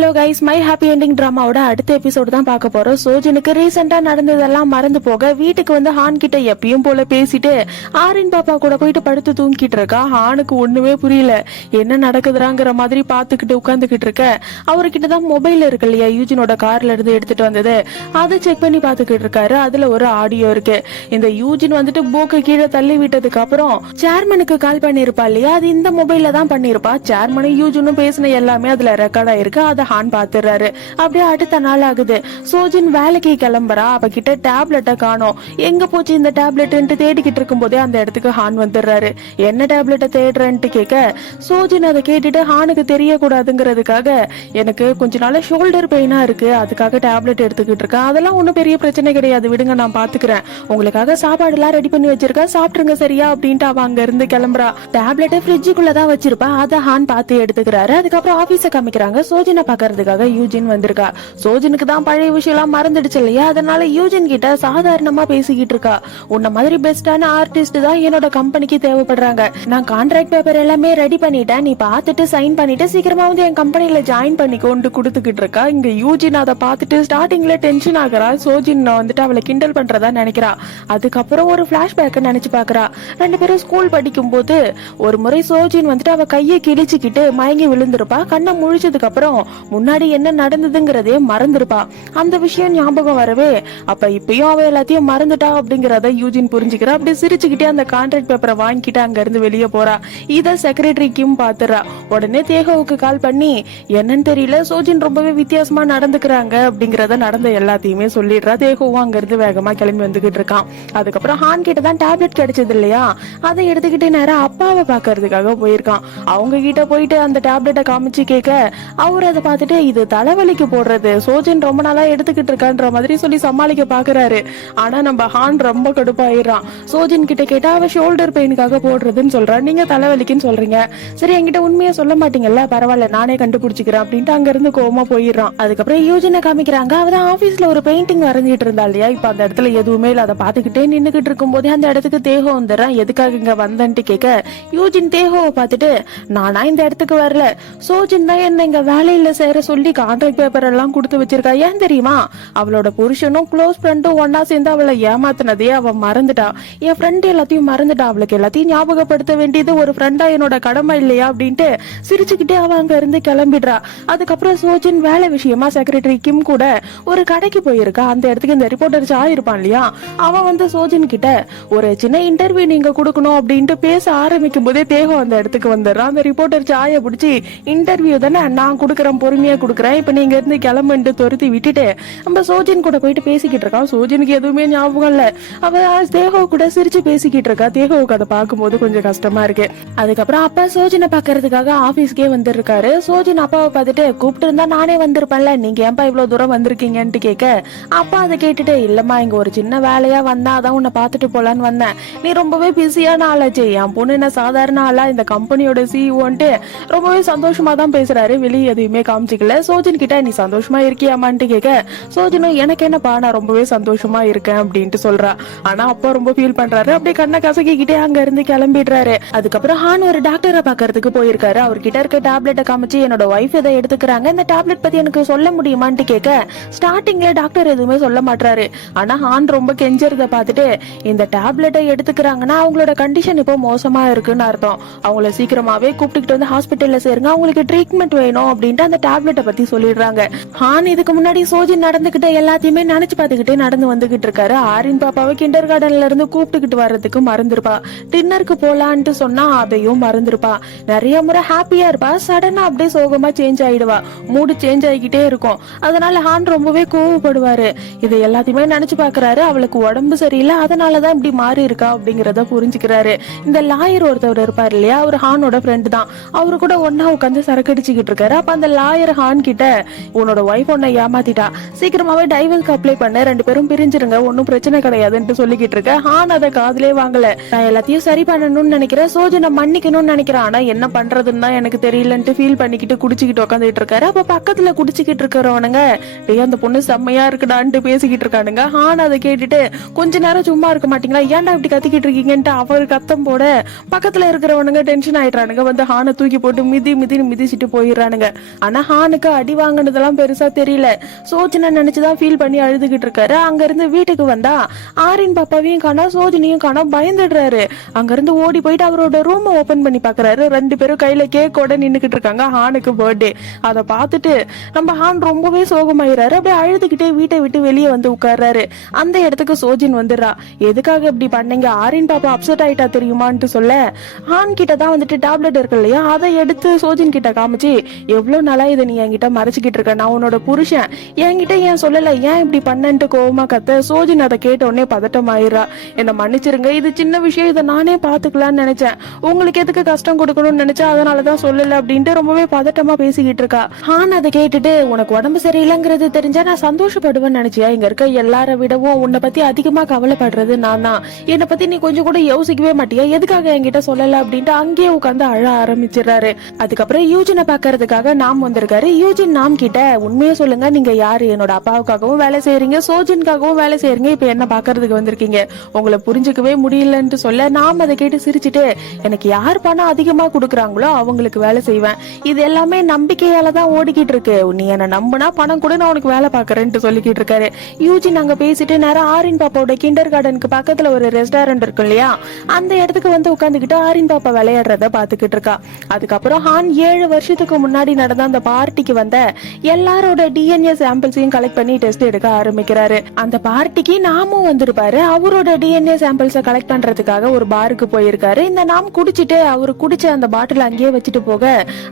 Hello guys, my happy ending டிராமாவோட அடுத்த episode தான் பார்க்க போறோம். சோஜனுக்கு ரீசெண்டா நடந்ததெல்லாம் மறந்து போக வீட்டுக்கு வந்து ஹான் கிட்ட எப்பயும் போல பேசிட்டு ஆரின் பாப்பா கூட போயிட்டு படுத்து தூங்கிட்டு இருக்கா. ஹானுக்கு ஒண்ணுமே புரியல, என்ன நடக்குதுறாங்கிற மாதிரி பாத்துக்கிட்டு உட்காந்துக்கிட்டு இருக்க. அவர்கிட்ட தான் மொபைல் இருக்கு இல்லையா, யூஜினோட கார்ல இருந்து எடுத்துட்டு வந்தது, அதை செக் பண்ணி பாத்துக்கிட்டு இருக்காரு. அதுல ஒரு ஆடியோ இருக்கு. இந்த யூஜின் வந்துட்டு போக்கு கீழே தள்ளி விட்டதுக்கு அப்புறம் சேர்மனுக்கு கால் பண்ணிருப்பா இல்லையா, அது இந்த மொபைல்ல தான் பண்ணிருப்பா. சேர்மனும் யூஜினும் பேசின எல்லாமே அதுல ரெக்கார்ட் ஆயிருக்கு. அதை ஹான் பாத்துறாரு. அப்படியே அடுத்த நாள் ஆகுது. சோஜின் வேலைக்கு கிளம்புறா. அவகிட்ட டேப்லெட்டை காணோம். எங்க போச்சு இந்த டேப்லெட் தேடிக்கிட்டு இருக்கும் போதே அந்த இடத்துக்கு ஹான் வந்துடுறாரு. என்ன டேப்லெட்டை தேடுறேன்ட்டு கேட்க, சோஜின் அதை கேட்டுட்டு ஹானுக்கு தெரியக்கூடாதுங்கிறதுக்காக, எனக்கு கொஞ்ச நாள் ஷோல்டர் பெயினா இருக்கு, அதுக்காக டேப்லெட் எடுத்துக்கிட்டு இருக்கேன், அதெல்லாம் ஒன்னும் பெரிய பிரச்சனை கிடையாது, விடுங்க நான் பாத்துக்கிறேன், உங்களுக்காக சாப்பாடு எல்லாம் ரெடி பண்ணி வச்சிருக்கேன், சாப்பிட்டுருங்க சரியா அப்படின்ட்டு அவ அங்க இருந்து கிளம்புறா. டேப்லெட்டை ஃப்ரிட்ஜுக்குள்ளதான் வச்சிருப்பா. அதை ஹான் பார்த்து எடுத்துக்கிறாரு. அதுக்கப்புறம் ஆபீஸ காமிக்கிறாங்க. சோஜினை பாக்குறதுக்காக யூஜின் வந்திருக்கா. சோஜனுக்கு தான் பழைய விஷயம் எல்லாம் மறந்துடுச்சு இல்லையா, அதனால யூஜின் கிட்ட சாதாரணமா பேசிக்கிட்டு இருக்கா. உன்ன மாதிரி பெஸ்டான ஆர்டிஸ்ட் தான் என்னோட கம்பெனிக்கு தேவைப்படுறாங்க. நான் கான்ட்ராக்ட் பேப்பர் எல்லாமே ரெடி பண்ணிட்டேன், நீ பாத்துட்டு சைன் பண்ணிட்டு சீக்கிரமா வந்து என் கம்பெனில ஜாயின் பண்ணிக்கொண்டு கொடுத்துக்கிட்டு இருக்கா. இங்க யூஜின் அதை பார்த்துட்டு ஸ்டார்டிங்ல டென்ஷன் ஆகுறா. சோஜின் வந்துட்டு அவளை கிண்டல் பண்றதா நினைக்கிறா. அதுக்கப்புறம் ஒரு பிளாஷ்பேக் நினைச்சு பாக்குறா. ரெண்டு பேரும் ஸ்கூல் படிக்கும் போது ஒரு முறை சோஜின் வந்துட்டு அவ கையை கிழிச்சுக்கிட்டு மயங்கி விழுந்திருப்பா. கண்ணை முழிச்சதுக்கு அப்புறம் முன்னாடி என்ன நடந்ததுங்கிறதே மறந்துருப்பா. அந்த விஷயம் ஞாபகம் வரவே, அப்ப இப்பயும் அவ எல்லாத்தையும் மறந்துட்டா அப்படிங்கறத யூஜின் புரிஞ்சுக்கிறா. அப்படி சிரிச்சுக்கிட்டே அந்த கான்ட்ராக்ட் பேப்பரை வாங்கிட்டு அங்க இருந்து வெளியே போறா. இத செக்ரட்டரிக்கும் பாத்துறா. உடனே தேகோவுக்கு கால் பண்ணி, என்னன்னு தெரியல, சோஜின் ரொம்பவே வித்தியாசமா நடந்துக்கிறாங்க அப்படிங்கறத நடந்த எல்லாத்தையுமே சொல்லிடுறா. தேகோவும் அங்க இருந்து வேகமா கிளம்பி வந்துகிட்டு இருக்கான். அதுக்கப்புறம் ஹான் கிட்ட தான் டேப்லெட் கிடைச்சது இல்லையா, அதை எடுத்துக்கிட்டு நேரம் அப்பாவை பாக்குறதுக்காக போயிருக்கான். அவங்க கிட்ட போயிட்டு அந்த டேப்லெட்டை காமிச்சு கேட்க, அவர் அதை பார்த்துட்டு இது தலைவலிக்கு போடுறது, சோஜன் ரொம்ப நாளா எடுத்துக்கிட்டு இருக்கான்ற மாதிரி சொல்லி சமாளிக்க பாக்குறாரு. ஆனா நம்ம ஹான் ரொம்ப கடுப்பாயிடுறான். சோஜன் கிட்ட கேட்டா அவ ஷோல்டர் பெயினுக்காக போடுறதுன்னு சொல்றா, நீங்க தலைவலிக்குன்னு சொல்றீங்க, சரி என்கிட்ட உண்மையா சொல்ல மாட்டீங்கல்ல, பரவாயில்ல நானே கண்டுபிடிச்சிக்கிறேன் அப்படின்ட்டு அங்க இருந்து கோவமா போயிடுறான். அதுக்கப்புறம் யூஜனை காமிக்கிறாங்க. அவதான் ஆபீஸ்ல ஒரு பெயிண்டிங் வரைஞ்சிட்டு இருந்தா இல்லையா, இப்ப அந்த இடத்துல எதுவுமே இல்ல, அதை பாத்துக்கிட்டே நின்னுகிட்டு இருக்கும் போதே அந்த இடத்துக்கு தேகம் வந்துடுறான். எதுக்காக இங்க வந்தன்ட்டு கேட்க, யூஜின் தேகோவை பார்த்துட்டு, நானா இந்த இடத்துக்கு வரல, சோஜன் தான் என்ன இங்க வேலையில சேர சொல்லி கான்ட்ராக்ட் பேப்பர் எல்லாம் கொடுத்து வச்சிருக்கா. ஏன் தெரியுமா, அவளோட புருஷனும் க்ளோஸ் ஃப்ரெண்டும் ஒன்னா சேர்ந்து அவளை ஏமாத்தினதே அவ மறந்துட்டா. என் ஃப்ரெண்ட் எல்லாத்தையும் மறந்துட்டா, அவளுக்கு எல்லாத்தையும் ஞாபகப்படுத்த வேண்டியது ஒரு ஃப்ரெண்டா என்னோட கடமை இல்லையா அப்படின்ட்டு சிரிச்சுக்கிட்டே அவ அங்க இருந்து கிளம்பிடுறா. அதுக்கப்புறம் சோஜன் வேலை விஷயமா செக்ரட்டரி கிம் கூட ஒரு கடைக்கு போயிருக்கா. அந்த இடத்துக்கு இந்த ரிப்போர்ட்டர் சாய் இருப்பான் இல்லையா, அவன் வந்து சோஜன் கிட்ட ஒரு சின்ன இன்டர்வியூ நீங்க கொடுக்கணும் அப்படின்ட்டு பேச ஆரம்பிக்கும் போதே தேகம் அந்த இடத்துக்கு வந்துடுறான். அந்த ரிப்போர்ட்டர் சாயை பிடிச்சி, இன்டர்வியூ தானே நான் கொடுக்குறேன், பொறுமையா கொடுக்குறேன், இப்ப நீங்க இருந்து கிளம்புட்டு துரத்தி விட்டுட்டு நம்ம சோஜன் கூட போயிட்டு பேசிக்கிட்டு இருக்கான். சோஜனுக்கு எதுவுமே ஞாபகம் இல்ல, அவ தேகோ கூட சிரிச்சு பேசிக்கிட்டு இருக்கா. தேகோவுக்கு அதை பார்க்கும்போது கொஞ்சம் கஷ்டமா இருக்கு. அதுக்கப்புறம் அப்பா சோஜனை பாக்குறதுக்காக ஆபீஸ்க்கே வந்திருக்காரு. சோஜன் அப்பாவை பார்த்துட்டு, கூப்பிட்டு இருந்தா நானே வந்திருப்பேன்ல, நீங்க ஏன்பா இவ்வளவு தூரம் வந்திருக்கீங்கன்னு கேட்க, அப்பா அதை கேட்டுட்டு, இல்லம்மா இங்க ஒரு சின்ன வேலையா வந்தா அதான் உன்னை பாத்துட்டு போலான்னு வந்தேன், நீ ரொம்பவே பிஸியான ஆளாச்சு, என் பொண்ணு என்ன சாதாரண ஆளா, இந்த கம்பெனியோட சிஇஓன்ட்டு ரொம்பவே சந்தோஷமா தான் பேசுறாரு, வெளியே எதுவுமே காமிச்சிக்கல. சோஜன் கிட்ட நீ சந்தோஷமா இருக்கியாமான்ட்டு கேட்க, சோஜனும் எனக்கு என்னப்பா நான் ரொம்பவே சந்தோஷமா இருக்கேன் அப்படின்ட்டு சொல்றா. ஆனா அப்பா ரொம்ப ஃபீல் பண்றாரு. அப்படியே கண்ணை கசக்கிக்கிட்டே அங்க இருந்து கிளம்பிடுறாரு. அதுக்கப்புறம் ஹான் ஒரு டாக்டரை பாக்குறதுக்கு போயிருக்காரு. அவர்கிட்ட இருக்க டேப்லெட்டை காமிச்சு, என்னோட ஒய்ஃப் இதை எடுத்துக்கிறாங்க, இந்த டேப்லெட் பத்தி எனக்கு சொல்ல முடியுமான்ட்டு கேட்க, ஸ்டார்டிங்ல டாக்டர் எதுவுமே சொல்ல மாட்டாரு. ஆனா ஹான் ரொம்ப கெஞ்சறத பாத்துட்டு, இந்த டேப்லெட்டை எடுத்துக்கிறாங்கன்னா அவங்களோட கண்டிஷன் இப்போ மோசமா இருக்குன்னு அர்த்தம், அவங்கள சீக்கிரமாவே கூப்பிட்டுக்கிட்டு வந்து ஹாஸ்பிட்டல்ல சேருங்க, அவங்களுக்கு ட்ரீட்மெண்ட் வேணும் அப்படின்ட்டு அந்த டேப்லெட்டை பத்தி சொல்லிடுறாங்க. ஹான் இதுக்கு முன்னாடி சோஜன் நடந்துகிட்ட எல்லாத்தையுமே நினைச்சு பாத்துக்கிட்டே நடந்து வந்துகிட்டு இருக்காரு. ஆரின் பாப்பாவை கிண்டர் கார்டன்ல இருந்து கூப்பிட்டுக்கிட்டு வர்றதுக்கு மறந்துருப்பா. டின்னருக்கு போலான்ட்டு சொன்னா அதையும் மறந்துருப்பா. நிறைய முறை ஹாப்பியா இருப்பா, சடனா அப்படியே சோகமா சேஞ்ச் ஆயிடுவா, மூடு சேஞ்ச் ஆகிக்கிட்டே இருக்கும். அதனால ஹான் ரொம்பவே கோவப்படுவாரு. இதை எல்லாத்தையுமே நினைச்சு பாக்குறாரு. அவளுக்கு உடம்பு சரியில்லை, அதனாலதான் இப்படி மாறி இருக்கா அப்படிங்கறத புரிஞ்சுக்கிறாரு. இந்த லாயர் ஒருத்தவர் இருப்பாரு இல்லையா, அவர் ஹானோட ஃப்ரெண்டு தான். அவரு கூட ஒன்னா உட்காந்து சரக்கடிச்சுக்கிட்டு இருக்காரு. அப்ப அந்த லாயர் ஹான் கிட்ட, உன்னோட ஒய்ஃப் உன்னை ஏமாத்திட்டா, சீக்கிரமாவே டைவர்ஸ்க்கு அப்ளை பண்ண, ரெண்டு பேரும் பிரிஞ்சிருங்க, ஒன்னும் பிரச்சனை கிடையாதுன்னு சொல்லிக்கிட்டு இருக்க. ஹான் அதை காதுலே வாங்கல. நான் எல்லாத்தையும் சரி பண்ணணும்னு நினைக்கிறேன், சோஜனை மன்னிக்கணும்னு நினைக்கிறேன், ஆனா என்ன பண்றதுன்னு தான் எனக்கு தெரியலன்ட்டு ஃபீல் பண்ணிக்கிட்டு குடிச்சுக்கிட்டு உட்காந்துட்டு இருக்காரு. அப்ப பக்கத்துல குடிச்சுக்கிட்டு இருக்கிறவனுங்க, டேய் அந்த பொண்ணு செம்மையா இருக்குடான்ட்டு பேசிக்கிட்டு இருக்கானுங்க. ஹான் அதை கேட்டுட்டு, கொஞ்ச நேரம் சும்மா இருக்க மாட்டீங்களா, ஏன்டா இப்படி கத்திக்கிட்டு இருக்கீங்கன்ட்டு அவரு கத்தம் போட, பக்கத்துல இருக்கிறவனுங்க டென்ஷன் ஆயிடுறானுங்க. வந்து ஹானை தூக்கி போட்டு மிதிச்சிட்டு போயிடுறானுங்க. ஆனா ஹானுக்கு அடி வாங்கினதெல்லாம் பெருசா தெரியல. சோஜனை நினைச்சுதான் ஃபீல் பண்ணி அழுதுகிட்டு இருக்காரு. அங்க இருந்து வீட்டுக்கு வந்தா ஆரின் பாப்பாவையும் காணோம், சோஜனையும் காணோம். பயந்துடுறாரு. அங்க இருந்து ஓடி போயிட்டு அவரோட ரூம் ஓபன் பண்ணி பாக்குறாரு. 2 பேரும் கையில கேக்கோட நின்னுகிட்டு இருக்காங்க. ஹானுக்கு பர்த்டே. அதை பார்த்துட்டு நம்ம ஹான் ரொம்பவே சோகமாயிராரு. அப்படியே அழுதுகிட்டே வீட்டை விட்டு வெளியே வந்து உட்கார்றாரு. அந்த இடத்துக்கு சோஜின் வந்துடுறா. எதுக்காக இப்படி பண்ணீங்க, ஆரின் பாப்பா அப்செட் ஆயிட்டா தெரியுமான்னு சொல்ல, ஹான் கிட்ட தான் வந்துட்டு டேப்லெட் இருக்கு இல்லையா, அதை எடுத்து சோஜின் கிட்ட காமிச்சு, எவ்வளவு நாளா இதை நீ என்கிட்ட மறைச்சிக்கிட்டு இருக்க, நான் உன்னோட புருஷன், என்கிட்ட ஏன் சொல்லல, ஏன் இப்படி பண்ணன்ட்டு கோவமா கத்த. சோஜின் அதை கேட்ட உடனே பதட்டமாயிரா. என்ன மன்னிச்சிருங்க, இது சின்ன விஷயம், இதை நானே பாத்துக்கலாம்னு நினைச்சேன், உங்களுக்கு எதுக்கு கஷ்டம் கொடுக்கணும்னு நினைச்சேன், அதனாலதான் சொல்லல அப்படின்ட்டு ரொம்பவே பதட்டமா பேசிக்கிட்டு இருக்கா. ஹான் அதை கேட்டுட்டு, உனக்கு உடம்பு சரியில்லைங்கிறது தெரிஞ்சா நான் சந்தோஷப்படுவேன்னு நினைச்சியா, இங்க இருக்க எல்லார விடவும் உன்னை பத்தி அதிகமா கவலைப்படுறது நான் தான், என்னை பத்தி நீ கொஞ்சம் கூட யோசிக்கவே மாட்டியா, எதுக்காக என்கிட்ட சொல்லல அப்படின்ட்டு அங்கேயே உட்காந்து அழ ஆரம்பிச்சிடறாரு. அதுக்கப்புறம் யூஜினை பாக்குறதுக்காக நாம் வந்திருக்காரு. யூஜின் நாம் கிட்ட, உண்மையை சொல்லுங்க, நீங்க யாரு, என்னோட அப்பாவுக்காகவும் வேலை செய்யறீங்க, சோஜின்காகவும் வேலை செய்யறீங்க, இப்ப என்ன பாக்குறதுக்கு வந்திருக்கீங்க, உங்களை புரிஞ்சுக்கவே முடியலன்னு சொல்ல, நாம் அதை கேட்டு சிரிச்சுட்டு, எனக்கு யார் பணம் அதிகமா கொடுக்குறாங்களோ அவங்களுக்கு வேலை செய்வேன், இது எல்லாமே நம்பிக்கையால தான் ஓடிக்கிட்டு இருக்கு, நீ என்ன நம்பினா பணம் கூட நான் உனக்கு வேலை பாக்குறேன்னு சொல்லிக்கிட்டு இருக்காரு. யூஜின் அங்க பேசிட்டு நேரம் ஆரின் பாப்பாவோட கிண்டர் கார்டனுக்கு பக்கத்துல ஒரு ரெஸ்டாரண்ட் இருக்கு இல்லையா, அந்த இடத்துக்கு வந்து உட்காந்துக்கிட்டு ஆரின் பாப்பா விளையாடுறத பாத்துக்கிட்டு இருக்கா. அதுக்கப்புறம் ஹான் 7 வருஷத்துக்கு முன்னாடி நடந்த அந்த பார்ட்டிக்கு வந்த எல்லாரோட டிஎன்ஏ சாம்பிள்ஸையும் கலெக்ட் பண்ணி டெஸ்ட் எடுக்க ஆரம்பிக்கிறாரு. அந்த பார்ட்டிக்கு நாமும் வந்திருப்பாரு. அவரோட டிஎன்ஏ சாம்பிள்ஸை கலெக்ட் பண்றதுக்காக ஒரு பாருக்கு போயிருக்காரு. இந்த நாம் குடிச்சிட்டு அவரு குடிச்ச அந்த பாட்டில் அங்கேயே வச்சுட்டு போக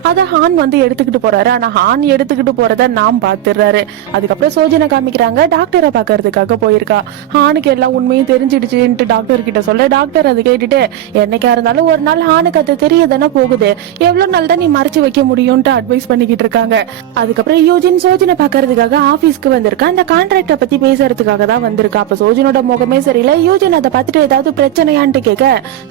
அத ஹான் வந்து எடுத்துக்கிட்டு போறாரு. ஆனா ஹான் எடுத்துக்கிட்டு போறத நாம் பாத்துறாரு. அதுக்கப்புறம் சோஜனை காமிக்கிறாங்க, டாக்டரை பாக்குறதுக்காக போயிருக்கா. ஹானுக்கு எல்லாம் உண்மையும் தெரிஞ்சிடுச்சுன்ட்டு டாக்டர் கிட்ட சொல்ல, டாக்டர் அதை கேட்டுட்டு, என்னைக்கா இருந்தாலும் ஒரு நாள் ஹானுக்கு அது தெரியதானே போகுது, எவ்வளவு நாள் தான் நீ மறைச்சு வைக்க முடியும்ட்டு அட்வைஸ் பண்ணிக்கிட்டு இருக்காங்க. அதுக்கப்புறம் யூஜின் சோஜனை பாக்குறதுக்காக ஆபீஸ்க்கு வந்திருக்கா. அந்த கான்ட்ராக்ட பத்தி பேசுறதுக்காக தான் வந்திருக்கா. அப்ப சோஜனோட முகமே சரியில்லை. யூஜின் அதை பார்த்துட்டு ஏதாவது பிரச்சனையான்ட்டு கேட்க,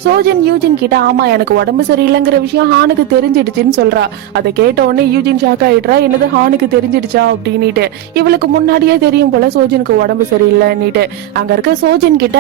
சோஜன் யூஜின் கிட்ட, ஆமா எனக்கு உடம்பு சரியில்லைங்கிற விஷயம் ஹானுக்கு தெரிஞ்சிடுச்சுன்னு சொல்றா. அதை கேட்ட உடனே யூஜின் ஷாக் ஆயிடுறா. என்னது ஹானுக்கு தெரிஞ்சிடுச்சா அப்படின்னுட்டு. இவளுக்கு முன்னாடியே தெரியும் போல சோஜனுக்கு உடம்பு சரியில்லைன்னுட்டு. அங்க இருக்க சோஜன் கிட்ட,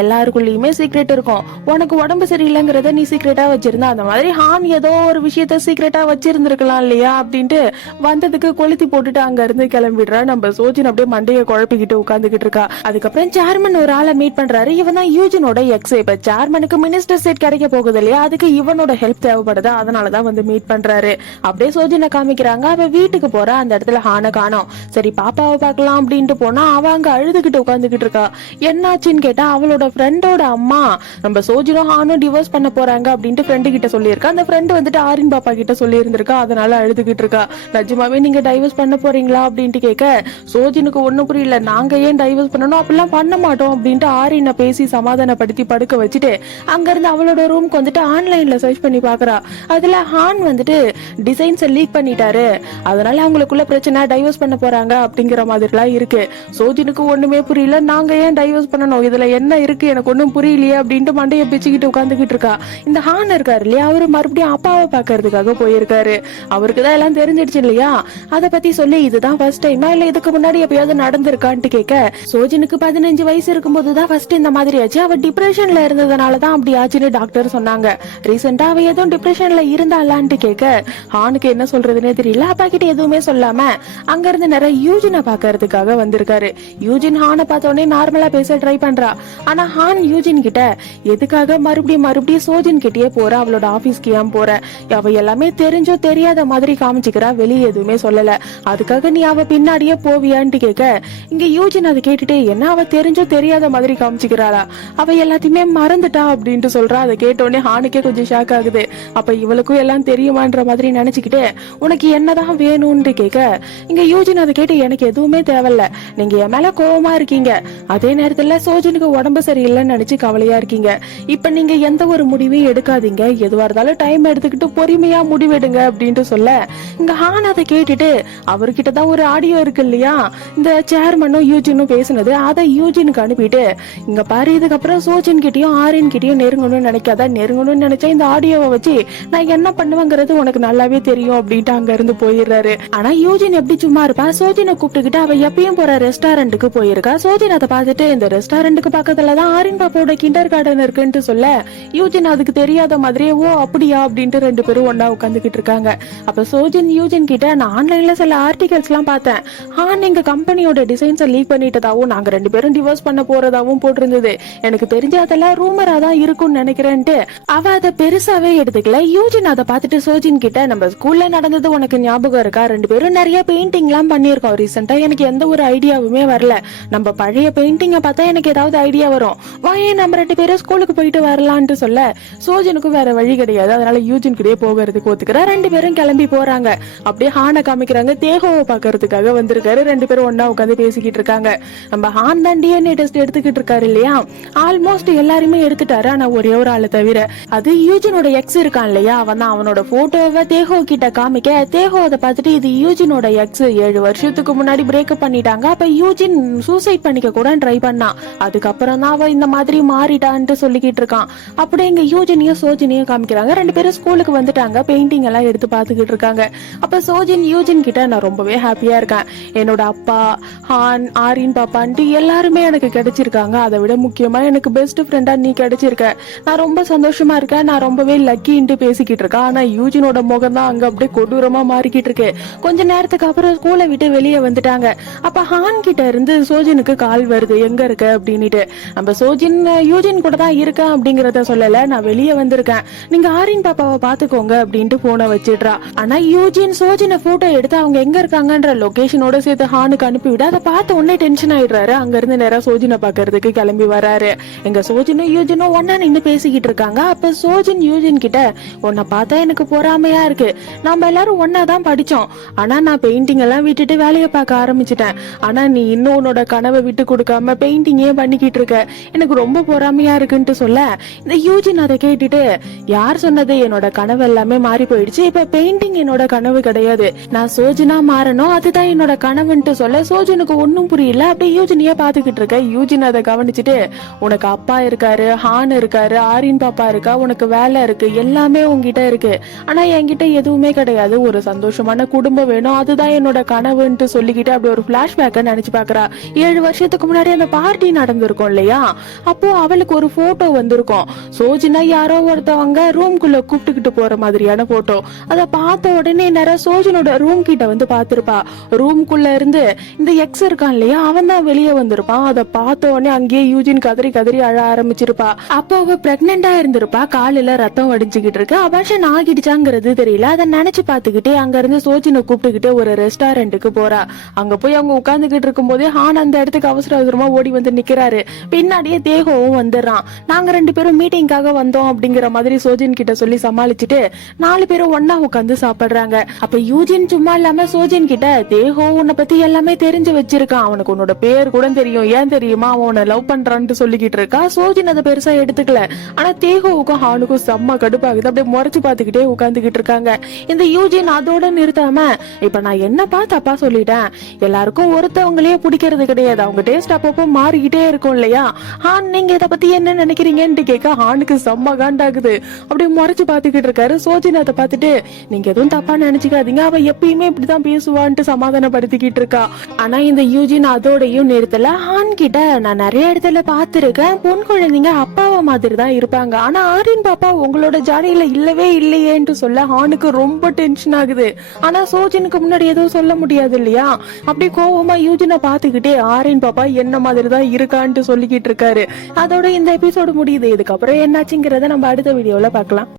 எல்லாருக்குள்ளயுமே சீக்ரெட் இருக்கும், உனக்கு உடம்பு சரியில்லைங்கிறத நீ சீக்ரெட்டா வச்சிருந்தா, அந்த மாதிரி ஹான் ஏதோ ஒரு விஷயத்த சீக்ரெட்டா வச்சிருந்திருக்கலாம் இல்லையா அப்படின்ட்டு வந்ததுக்கு கொளுத்தி போட்டுட்டு அங்க இருந்து கிளம்பிடுறா. நம்ம சோஜன் அப்படியே மண்டைய குழப்பிக்கிட்டு உட்காந்துக்கிட்டு இருக்கா. அதுக்கப்புறம் சேர்மன் ஒரு ஆளை மீட் பண்றாரு. இவன் தான் யூஜினோட எக்ஸ். இப்ப சேர்மனுக்கு மினிஸ்டர் சீட் கிடைக்க போகுது இல்லையா, அதுக்கு இவனோட ஹெல்ப் தேவைப்படுது, அதனாலதான் வந்து மீட் பண்றாரு. அப்படியே சோஜனை காமிக்கிறாங்க. அவ வீட்டுக்கு போற, அந்த இடத்துல ஹானை காணோம். சரி பாப்பாவை பார்க்கலாம் அப்படின்ட்டு போனா அவ அங்க அழுதுகிட்டு உட்காந்துக்கிட்டு இருக்கா. என்னாச்சுன்னு கேட்டா, அவளோட ஃப்ரெண்டோட அம்மா நம்ம சோஜனும் ஹானும் டிவோர்ஸ் பண்ண போறாங்க அப்படின்ட்டு ஃப்ரெண்டு கிட்ட சொல்லியிருக்கா. அந்த ஃப்ரெண்டு வந்துட்டு ஆரின் பாப்பா கிட்ட சொல்லி இருந்திருக்கா. அதனால அழுதுகிட்டு இருக்கா. நிஜமாவே நீங்க டைவர்ஸ் பண்ண போறீங்களா அப்படின்ட்டு கேட்க, சோஜனுக்கு ஒண்ணும் புரியல. நாங்க ஏன் டைவர்ஸ் பண்ணணும், அப்படிலாம் பண்ண மாட்டோம் அப்படின்ட்டு ஆரினை பேசி சமாதானப்படுத்தி படுக்க வச்சுட்டு அங்க இருந்து அவளோட ரூம்க்கு வந்துட்டு ஆன்லைன்ல சர்ச் பண்ணி பாக்குறா. அதுல ஹான் வந்துட்டு டிசைன்ஸ் லீக் பண்ணிட்டாரு, அதனால அவங்களுக்குள்ள பிரச்சனை, டைவர்ஸ் பண்ண போறாங்க அப்படிங்கிற மாதிரிலாம் இருக்கு. சோஜனுக்கு ஒண்ணுமே புரியல. நாங்க ஏன் டைவர்ஸ் பண்ணணும், இதுல என்ன இருக்கு, எனக்கு ஒண்ணும் புரியலையே அப்படின்ட்டு மண்டைய பிச்சுக்கிட்டு உட்காந்துக்கிட்டு இருக்கா. இந்த ஹான் இருக்காரு இல்லையா, அவரு மறுபடியும் அப்பாவை பாக்குறதுக்காக போயிருக்காரு. அவருக்குதான் எல்லாம் தெரிஞ்சிடுச்சு இல்லையா, அதை பத்தி சொல்லி, இதுதான் ஃபர்ஸ்ட் டைமா இல்ல இதுக்கு முன்னாடி எப்பயாவது நடந்திருக்கான்ட்டு கேட்க, சோஜனுக்கு 15 வயசு இருக்கும்போதுதான் ஃபர்ஸ்ட் இந்த மாதிரி ஆச்சு, அவ டிப்ரெஷன்ல இருந்ததுனாலதான் அப்படி ஆச்சுன்னு டாக்டர் சொன்னாங்க. ரீசெண்டா அவ ஏதோ டிப்ரெஷன்ல இருந்தாளான்ட்டு கேட்க, ஹானுக்கு என்ன சொல்றதுன்னே தெரியல. அப்பா கிட்ட எதுவுமே சொல்லாம அங்க இருந்து நிறைய யூஜினை பாக்குறதுக்காக வந்திருக்காரு. யூஜின் ஹானை பார்த்த உடனே நார்மலா பேச ட்ரை பண்றா. ஆனா ஹான் யூஜின் கிட்ட, எதுக்காக மறுபடியும் சோஜன் கிட்டயே போற, அவளோட ஆபீஸ்க்கு ஏன் போற, அவ எல்லாமே தெரிஞ்சோ தெரியாத மாதிரி காமிச்சுக்கிறா, வெளியே எதுவுமே சொல்லல, அதுக்காக நீ அவ பின்னாடியே போவியான்ட்டு கேட்க, இங்க யூஜின் அதை கேட்டுட்டு, என்ன அவ தெரிஞ்சோ தெரியாத மாதிரி காமிச்சுக்கிறாளா, அவ எல்லாத்தையுமே மறந்துட்டா அப்படின்ட்டு சொல்றா. அதை கேட்ட உடனே ஹானுக்கே கொஞ்சம் ஷாக் ஆகுது. அப்ப இவளுக்கும் எல்லாம் தெரியுமான்ற மாதிரி நினைச்சுக்கிட்டு, உனக்கு என்னதான் வேணும்னு கேட்க, இங்க யூஜின் அதை கேட்டு, எனக்கு எதுவுமே தேவையில்ல, நீங்க என் மேல கோவமா இருக்கீங்க, அதே நேரத்துல சோஜனுக்கு உடம்பு சரியில்லைன்னு நினைச்சு கவலையா இருக்கீங்க, இப்ப நீங்க எந்த ஒரு முடிவையும் எடுக்காதீங்க, எதுவா இருந்தாலும் டைம் எடுத்துக்கிட்டு பொறுமையா முடிவெடுங்க அப்படின்ட்டு சொல்ல, இங்க ஹான் அதை கேட்டுட்டு, அவர்கிட்டதான் ஒரு ஆடியோ இருக்கு இல்லையா, இந்த சேர்மனும் யூஜினும் பேசுனது, அதை யூஜினுக்கு அனுப்பிட்டு, இங்க பாரு, இதுக்கப்புறம் சோஜன் கிட்டயும் ஆரின் கிட்டயும் நெருங்கணும்னு நினைக்காத, நெருங்கணும்னு நினைச்சா இந்த ஆடியோவை வச்சு நான் என்ன பண்ணுவேங்கிறது உனக்கு நல்லாவே தெரியும் அப்படின்ட்டு அங்க இருந்து போயிடுறாரு. ஆனா யூஜின் எப்படி சும்மா இருப்பா, சோஜனை கூப்பிட்டுக்கிட்டு அவ எப்பயும் போற ரெஸ்டாரண்ட்டுக்கு போயிருக்கா. சோஜன் அதை பார்த்துட்டு, இந்த ரெஸ்டாரண்ட்டுக்கு பக்கத்துலதான் ஆரின் பாப்பாவோட கிண்டர் கார்டன் இருக்குன்னு சொல்ல, யூஜின் அதுக்கு தெரியாத மாதிரியே, ஓ அப்படியா அப்படின்ட்டு 2 பேரும் ஒன்னா உட்காந்துக்கிட்டு இருக்காங்க. அப்ப சோஜன் யூஜின் கிட்ட நான் ஆன்லைன்ல சில ஆர்டிகல்ஸ் எல்லாம் பார்த்தேன். ஹான் எங்க கம்பெனியோட டிசைன்ஸை லீக் பண்ணிட்டதாவும் நாங்க 2 பேரும் டிவோர்ஸ் பண்ண போறதாவும் போட்டிருந்தது. எனக்கு தெரிஞ்ச அதெல்லாம் ரூமரா தான் இருக்கும்னு நினைக்கிறேன்ட்டு அவ அதை பெருசாவே எடுத்துக்கல. யூஜின் அதை பார்த்துட்டு சோஜின் கிட்ட நம்ம ஸ்கூல்ல நடந்தது உனக்கு ஞாபகம் இருக்கா? 2 பேரும் நிறைய பெயிண்டிங் எல்லாம் பண்ணிருக்கோம் ரீசெண்டா. எனக்கு எந்த ஒரு ஐடியாவுமே வரல. நம்ம பழைய பெயிண்டிங்க பார்த்தா எனக்கு ஏதாவது ஐடியா வரும். வாயே நம்ம 2 பேரும் ஸ்கூலுக்கு போயிட்டு வரலான்ட்டு சொல்ல சோஜனுக்கும் வேற வழி கிடையாது. அதனால யூஜின் கிட்டே போகிறதுக்கு ஒத்துக்கிறா. 2 பேரும் கிளம்பி போறாங்க. அப்படியே ஹானை காமிக்கிறாங்க. தேகோவை பாக்குறதுக்காக வந்திருக்காரு. 2 பேரும் ஒன்னா உட்காந்து பேசிக்கிட்டு இருக்காங்க. நம்ம ஹான் தான் டிஎன்ஏ டெஸ்ட் எடுத்துக்கிட்டு இருக்காரு இல்லையா? ஆல்மோஸ்ட் எல்லாருமே எடுத்துட்டாரு. ஆனா ஒரே ஒரு ஆளை தவிர அது யூஜினோட எக்ஸ் இருக்கான் இல்லையா? அவன் தான் அவனோட போட்டோவை தேகோ கிட்ட காமிக்க தேகோ அதை பார்த்துட்டு இது யூஜினோட எக்ஸ் 7 வருஷத்துக்கு முன்னாடி பிரேக்கப் பண்ணிட்டாங்க. அப்ப யூஜின் சூசைட் பண்ணிக்க கூட ட்ரை பண்ணான். அதுக்கப்புறம் தான் அவ இந்த மாதிரி மாறிட்டான்ட்டு சொல்லிக்கிட்டு இருக்கான். அப்படியே இங்க யூஜினையும் சோஜினையும் காமிக்கிறாங்க. 2 பேரும் ஸ்கூலுக்கு வந்துட்டாங்க. பெயிண்டிங் எல்லாம் எடுத்து பாத்துக்கிட்டு இருக்காங்க. அப்ப சோஜின் யூஜின் கிட்ட நான் ரொம்பவே ஹாப்பியா இருக்கேன். என்னோட அப்பா ஹான் ஆரின் பாப்பான்ட்டு எல்லாருமே எனக்கு கிடைச்சிருக்காங்க. அதை விட முக்கியமா எனக்கு பெஸ்ட் ஃப்ரெண்டா நீ கிடைச்சிருக்க. நான் ரொம்ப சந்தோஷமா இருக்கேன். நான் ரொம்பவே லக்கின்ட்டு பேசிக்கிட்டு இருக்கேன். ஆனா யூஜினோட முகம் தான் அங்க அப்படியே கொடூரமா மாறிக்கிட்டு இருக்கு. கொஞ்ச நேரத்துக்கு அப்புறம் ஸ்கூலை விட்டு வெளியே வந்துட்டாங்க. அப்ப ஹான் கிட்ட இருந்து சோஜினுக்கு கால் வருது, எங்க இருக்க அப்படின்னுட்டு. நம்ம சோஜின் யூஜின் கூட தான் இருக்கேன் அப்படிங்கறத சொல்லல, நான் வெளியே வந்திருக்கேன், நீங்க ஆரின் பாப்பாவை பாத்துக்கோங்க அப்படின்ட்டு போனை வச்சிடுறா. ஆனா யூஜின் சோஜினை போட்டோ எடுத்து அவங்க எங்க இருக்காங்கன்ற லொகேஷனோட சேர்த்து ஹானுக்கு அனுப்பிவிட அதை பார்த்த உடனே டென்ஷன் ஆயிடுறாரு. அங்க இருந்து நேரா சோஜினை பாக்குறதுக்கு கிளம்பி வராரு. எங்க சோஜினும் யூஜினும் ஒன்னா நின்னு பேசிக்கிட்டு இருக்காங்க. அப்ப சோஜின் யூஜின் கிட்ட உன்னை பார்த்தா எனக்கு பொறாமையா இருக்கு. நாம எல்லாரும் ஒன்னா தான் படிச்சோம். ஆனா நான் பெயிண்டிங் எல்லாம் விட்டுட்டு வேலையை பார்க்க ஆரம்பிச்சுட்டேன். ஆனா நீ இன்னும் உன்னோட கனவை விட்டு கொடுக்காம பெயிண்டிங்கே பண்ணிக்கிட்டு இருக்க. எனக்கு ரொம்ப பொறாமையா இருக்குன்ட்டு சொல்ல இந்த யூஜின் அதை கேட்டுட்டு யார் சொன்னது? என்னோட கனவு எல்லாமே மாறி போயிடுச்சு. இப்ப பெயிண்டிங் என்னோட கனவு கிடையாது. நான் சோஜினா மாறணும், அதுதான் என்னோட கனவுன்ட்டு சொல்ல சோஜனுக்கு ஒன்னும் புரியல. அப்படியே யூஜினியே பாத்துக்கிட்டு இருக்க. யூஜின் அதை கவனிச்சுட்டு உனக்கு அப்பா இருக்காரு, ஹான் இருக்காரு, ஆரின் பாப்பா இருக்கா, உனக்கு வேலை இருக்கு, எல்லாமே உங்ககிட்ட இருக்கு. ஆனா என்கிட்ட எதுவுமே கிடையாது. ஒரு சந்தோஷமான குடும்பம் வேணும், அதுதான் என்னோட கனவுன்ட்டு சொல்லிக்கிட்டு அப்படி ஒரு பிளாஷ்பேக்க நினைச்சு பாக்குறா. 7 வருஷத்துக்கு முன்னாடி அந்த பார்ட்டி நடந்திருக்கும் இல்லையா? அப்போ அவளுக்கு ஒரு போட்டோ வந்திருக்கும். சோஜினா யாரோ ஒருத்தவங்க ரூம்குள்ள கூப்பிட்டுக்கிட்டு போற மாதிரியான போட்டோ. அதை பார்த்த உடனே நேரம் சோஜனோட ரூம் கிட்ட வந்து பாத்திருப்பா. ரூம்குள்ள இருந்து இந்த எக்ஸ் இருக்கான் இல்லையா, அவன் தான் வெளியே வந்திருப்பான். அதை பார்த்த உடனே அங்கேயே யூஜின் கதறி கதறி அழ ஆரம்பிச்சிருப்பா. அப்போ அவ பிரெக்னெண்டா இருந்திருப்பா. காலில ரத்தம் வடிஞ்சுக்கிட்டு இருக்கு. அபாஷன் ஆகிடுச்சாங்கிறது தெரியல. அதை நினைச்சு பாத்துக்கிட்டே அங்க இருந்து சோஜினை கூப்பிட்டுக்கிட்டு ஒரு ரெஸ்டாரண்ட்டுக்கு போறா. அங்க போய் அவங்க உட்கார்ந்துகிட்டு இருக்கும் போதே ஹான் அந்த இடத்துக்கு அவசர அவசரமா ஓடி வந்து நிக்கிறாரு. பின்னாடியே தேகோவும் வந்துடுறான். நாங்க 2 பேரும் மீட்டிங்காக வந்தோம் அப்படிங்கிற மாதிரி சோஜின் கிட்ட சொல்லி சமாளிச்சுட்டு 4 பேரும் ஒன்னா உட்காந்து சாப்பிடுறாங்க. அப்ப யூஜின் சும்மா இல்லாம சோஜின் கிட்ட தேகோ உன்னை பத்தி எல்லாமே தெரிஞ்சு வச்சிருக்கான், அவனுக்கு உன்னோட பேர் கூட தெரியும், ஏன் தெரியுமா அவன் உன்னை லவ் பண்றான்னு சொல்லிக்கிட்டு இருக்கா. சோஜின் அதை பெருசா எடுத்துக்கல. ஆனா தேகோவுக்கும் ஹானுக்கும் செம்ம கடுப்பாகுது. அப்படியே முறைச்சு பாத்துக்கிட்டே உட்காந்துக்கிட்டு இருக்காங்க. இந்த யூஜின் அதோட நிறுத்தாம இப்ப நான் என்னப்பா தப்பா சொல்லிட்டேன், எல்லாருக்கும் ஒருத்தவங்களையே பிடிக்கிறது கிடையாது, அவங்க டேஸ்ட் அப்பப்போ மாறிக்கிட்டே இருக்கும் இல்லையா? ஹான் நீங்க இதை பத்தி என்ன நினைக்கிறீங்கன்னு கேட்க ஹானுக்கு செம்ம காண்டாகுது. அப்படியே முறைச்சு பாத்துக்கிட்டு இருக்காரு. சோஜின் அதை பார்த்துட்டு நீங்க எதுவும் தப்பா நினைச்சுக்காதீங்க, அவ எப்பயுமே இப்படிதான் பேசுவான்ட்டு சமாதானப்படுத்திக்கிட்டு இருக்கா. ஆனா இந்த யூஜின் அதோடையும் நிறுத்தல. ஹான் கிட்ட நான் நிறைய இடத்துல பாத்துருக்கேன், பொன் குழந்தைங்க அப்பாவை மாதிரி தான் இருப்பாங்க, ஆனா ஆரின் பாப்பா உங்களோட ஜாடியில இல்லவே இல்லையேன்ட்டு சொல்ல ஹானுக்கு ரொம்ப டென்ஷன் ஆகுது. ஆனா சோஜினுக்கு முன்னாடி எதுவும் சொல்ல முடியாது இல்லையா? அப்படி கோவமா யூஜினை பாத்துக்கிட்டே ஆரின் பாப்பா என்ன மாதிரி தான் இருக்கான்ட்டு சொல்லிக்கிட்டு இருக்காரு. அதோட இந்த எபிசோடு முடியுது. இதுக்கப்புறம் என்னாச்சுங்கிறத நம்ம அடுத்த வீடியோல பார்க்கலாம்.